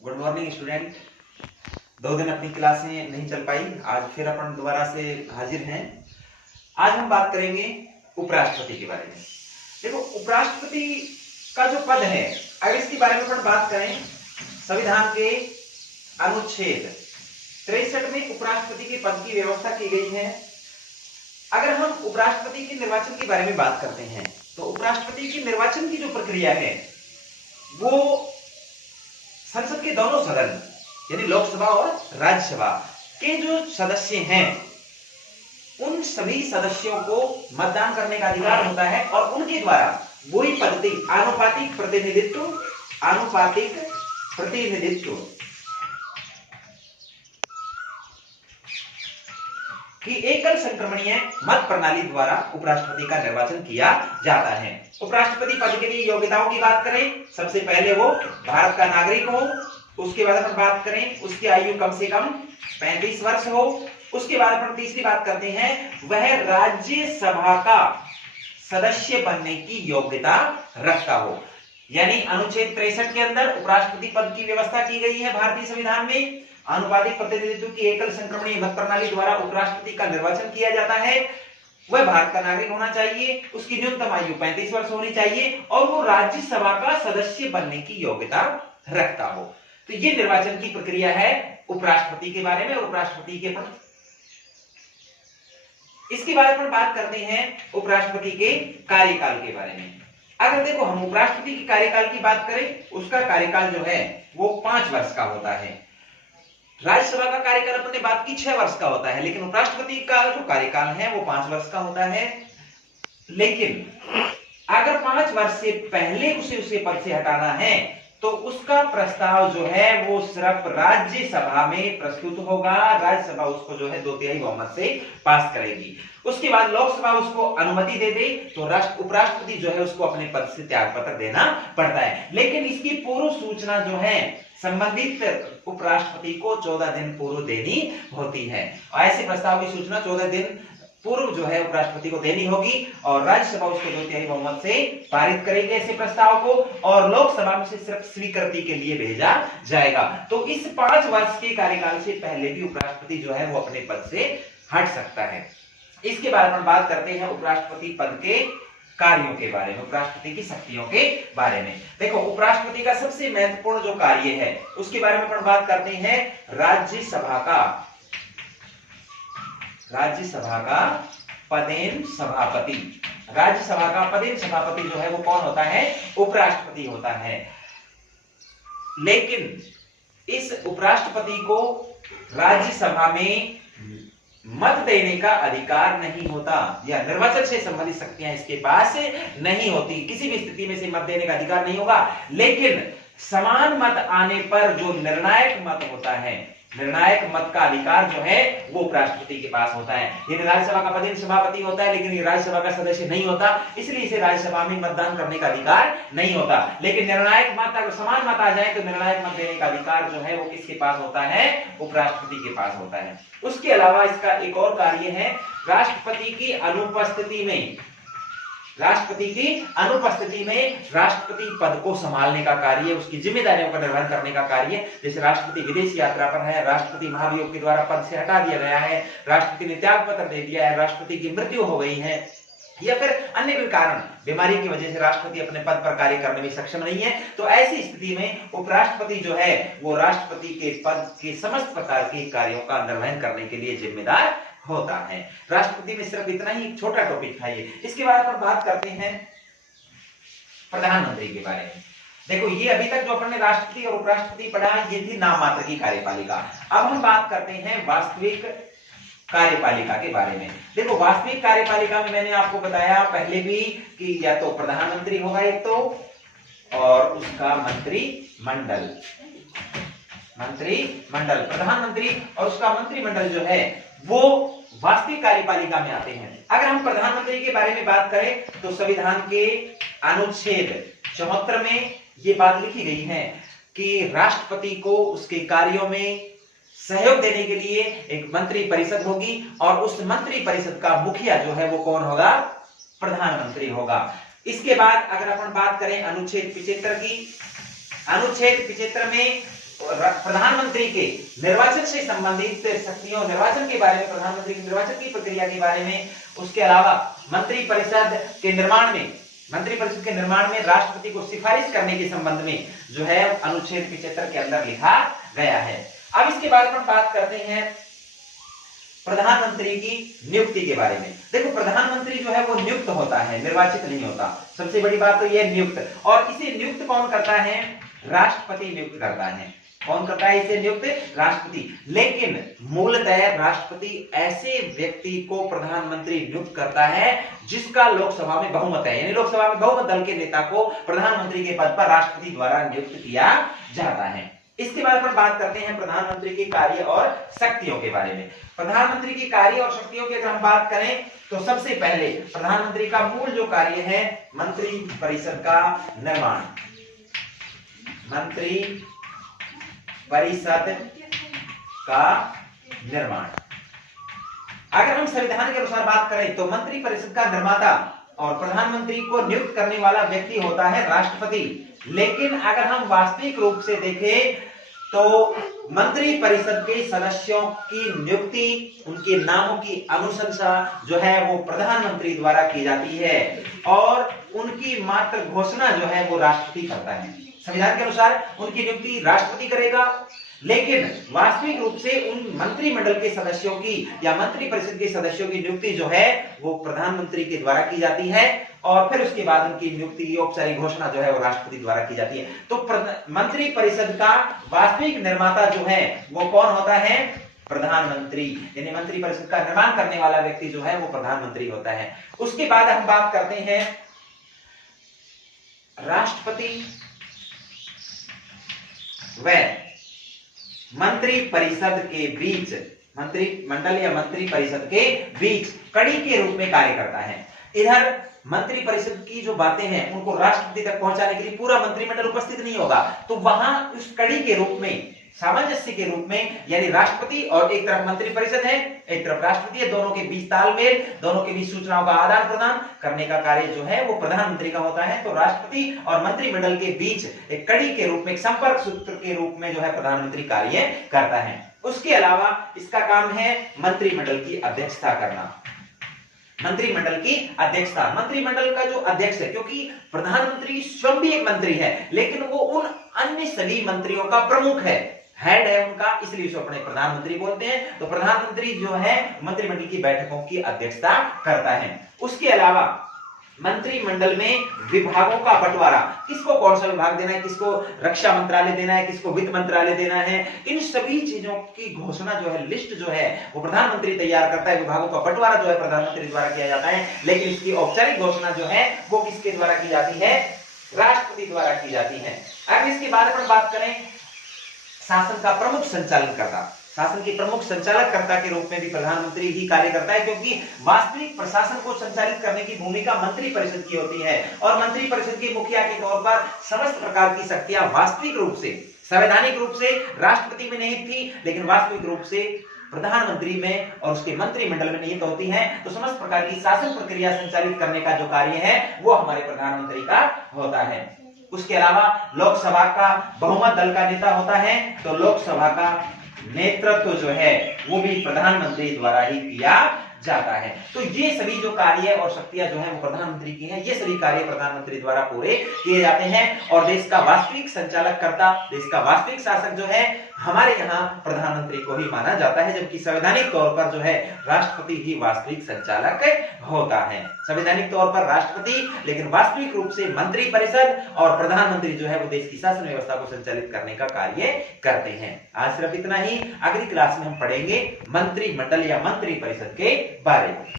Good morning student. 2 दिन अपनी क्लासें नहीं चल पाई, आज फिर अपन दोबारा से हाजिर हैं। आज हम बात करेंगे उपराष्ट्रपति के बारे में। देखो, उपराष्ट्रपति का जो पद है, अगर इसके बारे में अपन बात करें, संविधान के अनुच्छेद 63 में उपराष्ट्रपति के पद की व्यवस्था की गई है। अगर हम उपराष्ट्रपति के निर्वाचन के बारे में बात करते हैं तो उपराष्ट्रपति के निर्वाचन की जो प्रक्रिया है वो संसद के दोनों सदन यानी लोकसभा और राज्यसभा के जो सदस्य हैं उन सभी सदस्यों को मतदान करने का अधिकार होता है और उनके द्वारा वही पद्धति आनुपातिक प्रतिनिधित्व कि एकल संक्रमणीय मत प्रणाली द्वारा उपराष्ट्रपति का निर्वाचन किया जाता है। उपराष्ट्रपति पद के लिए योग्यताओं की बात करें, सबसे पहले वो भारत का नागरिक हो। उसके बाद अपन बात करें उसकी आयु कम से कम 35 वर्ष हो। उसके बाद अपन तीसरी बात करते हैं वह राज्यसभा का सदस्य बनने की योग्यता रखता हो। यानी अनुच्छेद 63 के अंदर उपराष्ट्रपति पद की व्यवस्था की गई है भारतीय संविधान में। आनुपातिक प्रतिनिधित्व की एकल संक्रमणीय मत प्रणाली द्वारा उपराष्ट्रपति का निर्वाचन किया जाता है। वह भारत का नागरिक होना चाहिए, उसकी न्यूनतम आयु 35 वर्ष होनी चाहिए और वो राज्यसभा का सदस्य बनने की योग्यता रखता हो। तो ये निर्वाचन की प्रक्रिया है उपराष्ट्रपति के बारे में और उपराष्ट्रपति के पद। इसके बाद अपन बात करते हैं उपराष्ट्रपति के कार्यकाल के बारे में। अगर देखो हम उपराष्ट्रपति के कार्यकाल की बात करें, उसका कार्यकाल जो है वो 5 वर्ष का होता है। राज्यसभा का कार्यकाल अपने बात की 6 वर्ष का होता है, लेकिन उपराष्ट्रपति का जो कार्यकाल है वो 5 वर्ष का होता है। लेकिन अगर 5 वर्ष से पहले उसे पद से हटाना है तो उसका प्रस्ताव जो है वो सिर्फ राज्यसभा में प्रस्तुत होगा। राज्यसभा उसको जो है 2/3 बहुमत से पास करेगी। उसके बाद लोकसभा उसको अनुमति दे दे तो उपराष्ट्रपति जो है उसको अपने पद से त्यागपत्र देना पड़ता है। लेकिन इसकी पूर्व सूचना जो है संबंधित उपराष्ट्रपति को 14 दिन पूर्व देनी होती है। ऐसे प्रस्ताव की सूचना 14 दिन पूर्व जो है उपराष्ट्रपति को देनी होगी और राज्यसभा उसको 2/3 बहुमत से पारित करेगी ऐसे प्रस्ताव को और लोकसभा में से सिर्फ स्वीकृति के लिए भेजा जाएगा। तो इस 5 वर्ष के कार्यकाल से पहले भी उपराष्ट्रपति जो है वो अपने पद से हट सकता है। इसके बाद हम बात करते हैं उपराष्ट्रपति पद के कार्यों के बारे में, उपराष्ट्रपति की शक्तियों के बारे में। देखो, उपराष्ट्रपति का सबसे महत्वपूर्ण जो कार्य है उसके बारे में अपन बात करते हैं राज्यसभा का पदेन सभापति। राज्यसभा का पदेन सभापति जो है वो कौन होता है? उपराष्ट्रपति होता है। लेकिन इस उपराष्ट्रपति को राज्यसभा में मत देने का अधिकार नहीं होता या निर्वाचन से संबंधित शक्तियां इसके पास नहीं होती। किसी भी स्थिति में से मत देने का अधिकार नहीं होगा। लेकिन समान मत आने पर जो निर्णायक मत होता है, निर्णायक मत का अधिकार जो है वो उपराष्ट्रपति के पास होता है। ये राज्यसभा का पदेन सभापति होता है लेकिन ये राज्यसभा का सदस्य नहीं होता, इसलिए इसे राज्यसभा में मतदान करने का अधिकार नहीं होता। लेकिन निर्णायक मत अगर समान मत आ जाए तो निर्णायक मत देने का अधिकार जो है वो किसके पास होता है? उपराष्ट्रपति के पास होता है। उसके अलावा इसका एक और कार्य है राष्ट्रपति की अनुपस्थिति में राष्ट्रपति पद को संभालने का कार्य, उसकी जिम्मेदारियों का निर्वहन करने का कार्य। जैसे राष्ट्रपति विदेश यात्रा पर है, राष्ट्रपति महाभियोग के द्वारा पद से हटा दिया गया है, राष्ट्रपति ने त्याग पत्र दे दिया है, राष्ट्रपति की मृत्यु हो गई है या फिर अन्य भी कारण बीमारी की वजह से राष्ट्रपति अपने पद पर कार्य करने में सक्षम नहीं है, तो ऐसी स्थिति में उपराष्ट्रपति जो है वो राष्ट्रपति के पद के समस्त प्रकार के कार्यों का निर्वहन करने के लिए जिम्मेदार होता है। राष्ट्रपति में सिर्फ इतना ही छोटा टॉपिक था ये। इसके बाद अपन बात करते हैं प्रधानमंत्री के बारे में। देखो, ये अभी तक जो अपन ने राष्ट्रपति और उपराष्ट्रपति पढ़ा ये थी नाम मात्र की कार्यपालिका। अब हम बात करते हैं वास्तविक कार्यपालिका के बारे में। देखो, वास्तविक कार्यपालिका में मैंने आपको बताया पहले भी कि या तो प्रधानमंत्री होगा एक तो और उसका मंत्रिमंडल, प्रधानमंत्री और उसका मंत्रिमंडल जो है वो वास्तविक कार्यपालिका में आते हैं। अगर हम प्रधानमंत्री के बारे में बात करें तो संविधान के अनुच्छेद 74 में ये बात लिखी गई है कि राष्ट्रपति को उसके कार्यों में सहयोग देने के लिए एक मंत्री परिषद होगी और उस मंत्री परिषद का मुखिया जो है वो कौन होगा? प्रधानमंत्री होगा। इसके बाद अगर अपन बात करें अनुच्छेद 75 की, अनुच्छेद 75 में प्रधानमंत्री के निर्वाचन से संबंधित शक्तियों, निर्वाचन के बारे में, प्रधानमंत्री के निर्वाचन की प्रक्रिया के बारे में, उसके अलावा मंत्री परिषद के निर्माण में राष्ट्रपति को सिफारिश करने के संबंध में जो है अनुच्छेद 75 के अंदर लिखा गया है। अब इसके बाद हम बात करते हैं प्रधानमंत्री की नियुक्ति के बारे में। देखो, प्रधानमंत्री जो है वो नियुक्त होता है, निर्वाचित नहीं होता। सबसे बड़ी बात तो यह नियुक्त, और इसे नियुक्त कौन करता है? राष्ट्रपति नियुक्त करता है। कौन करता है इसे नियुक्त? राष्ट्रपति। लेकिन मूलतः राष्ट्रपति ऐसे व्यक्ति को प्रधानमंत्री नियुक्त करता है जिसका लोकसभा में बहुमत है, यानी लोकसभा में बहुमत दल के नेता को प्रधानमंत्री के पद पर राष्ट्रपति द्वारा नियुक्त किया जाता है। इसके बाद पर बात करते हैं प्रधानमंत्री के कार्य और शक्तियों के बारे में। प्रधानमंत्री के कार्य और शक्तियों की अगर हम बात करें तो सबसे पहले प्रधानमंत्री का मूल जो कार्य है मंत्री परिषद का निर्माण, मंत्री परिषद का निर्माण। अगर हम संविधान के अनुसार बात करें तो मंत्री परिषद का निर्माता और प्रधानमंत्री को नियुक्त करने वाला व्यक्ति होता है राष्ट्रपति। लेकिन अगर हम वास्तविक रूप से देखें तो मंत्री परिषद के सदस्यों की नियुक्ति, उनके नामों की अनुशंसा जो है वो प्रधानमंत्री द्वारा की जाती है और उनकी मात्र घोषणा जो है वो राष्ट्रपति करता है। संविधान के अनुसार उनकी नियुक्ति राष्ट्रपति करेगा, लेकिन वास्तविक रूप से उन मंत्रिमंडल के सदस्यों की या मंत्री परिषद के सदस्यों की नियुक्ति जो है वो प्रधानमंत्री के द्वारा की जाती है और फिर उसके बाद उनकी नियुक्ति की औपचारिक घोषणा जो है वो राष्ट्रपति द्वारा की जाती है। तो मंत्री परिषद का वास्तविक निर्माता जो है वो कौन होता है? प्रधानमंत्री, यानी मंत्री परिषद का निर्माण करने वाला व्यक्ति जो है वो प्रधानमंत्री होता है। उसके बाद हम बात करते हैं राष्ट्रपति व मंत्री परिषद के बीच, मंत्रिमंडल या मंत्री परिषद के बीच कड़ी के रूप में कार्य करता है। इधर मंत्री परिषद की जो बातें हैं उनको राष्ट्रपति तक पहुंचाने के लिए पूरा मंत्रिमंडल उपस्थित नहीं होगा, तो वहां उस कड़ी के रूप में, सामंजस्य के रूप में, यानी राष्ट्रपति और एक तरफ मंत्री परिषद है, एक तरफ राष्ट्रपति है, दोनों के बीच तालमेल, दोनों के बीच सूचनाओं का आदान प्रदान करने का कार्य जो है वो प्रधानमंत्री का होता है। तो राष्ट्रपति और मंत्रिमंडल के बीच एक कड़ी के रूप में, एक संपर्क सूत्र के रूप में जो है प्रधानमंत्री कार्य करता है। उसके अलावा इसका काम है मंत्रिमंडल की अध्यक्षता करना। मंत्रिमंडल की अध्यक्षता, मंत्रिमंडल का जो अध्यक्ष है, क्योंकि प्रधानमंत्री स्वयं भी एक मंत्री है लेकिन वो उन अन्य सभी मंत्रियों का प्रमुख है, हेड है उनका, इसलिए उसे अपने प्रधानमंत्री बोलते हैं। तो प्रधानमंत्री जो है मंत्रिमंडल की बैठकों की अध्यक्षता करता है। उसके अलावा मंत्रिमंडल में विभागों का बंटवारा, किसको कौन सा विभाग देना है, किसको रक्षा मंत्रालय देना है, किसको वित्त मंत्रालय देना है, इन सभी चीजों की घोषणा जो है, लिस्ट जो है वो प्रधानमंत्री तैयार करता है। विभागों का बंटवारा जो है प्रधानमंत्री द्वारा किया जाता है, लेकिन इसकी औपचारिक घोषणा जो है वो किसके द्वारा की जाती है? राष्ट्रपति द्वारा की जाती है। अब इसके बारे में बात करें शासन का प्रमुख संचालनकर्ता, शासन के प्रमुख संचालककर्ता के रूप में भी प्रधानमंत्री ही कार्य करता है, क्योंकि वास्तविक प्रशासन को संचालित करने की भूमिका मंत्री परिषद की होती है और मंत्री परिषद के मुखिया के तौर पर समस्त प्रकार की शक्तियां वास्तविक रूप से, संवैधानिक रूप से राष्ट्रपति में निहित थी, लेकिन वास्तविक रूप से प्रधानमंत्री में और उसके मंत्रिमंडल में निहित होती हैं। तो समस्त प्रकार की शासन प्रक्रिया संचालित करने का जो कार्य है वो हमारे प्रधानमंत्री का होता है। उसके अलावा लोकसभा का बहुमत दल का नेता होता है, तो लोकसभा का नेतृत्व जो है वो भी प्रधानमंत्री द्वारा ही किया जाता है। तो ये सभी जो कार्य और शक्तियां जो है वो प्रधानमंत्री की हैं, ये सभी कार्य प्रधानमंत्री द्वारा पूरे किए जाते हैं और देश का वास्तविक संचालककर्ता, देश का वास्तविक शासक जो है हमारे यहाँ प्रधानमंत्री को ही माना जाता है, जबकि संवैधानिक तौर पर जो है राष्ट्रपति ही वास्तविक संचालक होता है। संवैधानिक तौर पर राष्ट्रपति, लेकिन वास्तविक रूप से मंत्री परिषद और प्रधानमंत्री जो है वो देश की शासन व्यवस्था को संचालित करने का कार्य करते हैं। आज सिर्फ इतना ही। अगली क्लास में हम पढ़ेंगे मंत्रिमंडल या मंत्री परिषद के बारे में।